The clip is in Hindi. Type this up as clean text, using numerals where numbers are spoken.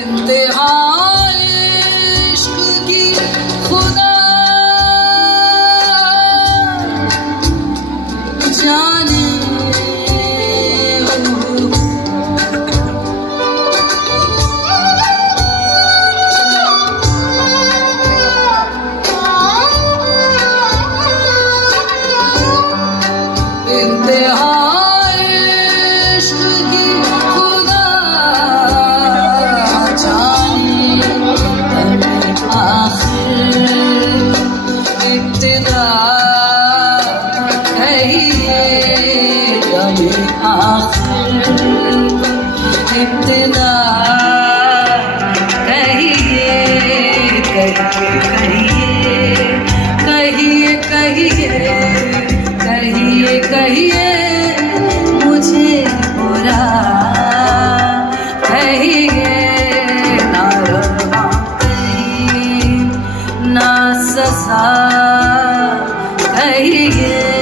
इंतहाए इश्क की खुदा जाने इंतहाए इश्क की खुदा जाने आखिर इब्तिदा कहिए कभी आखिर इब्तिदा कहिए कहिए कहिए कहिए मुझे बुरा कहिए ना रहा कहिए ना सजा कहिए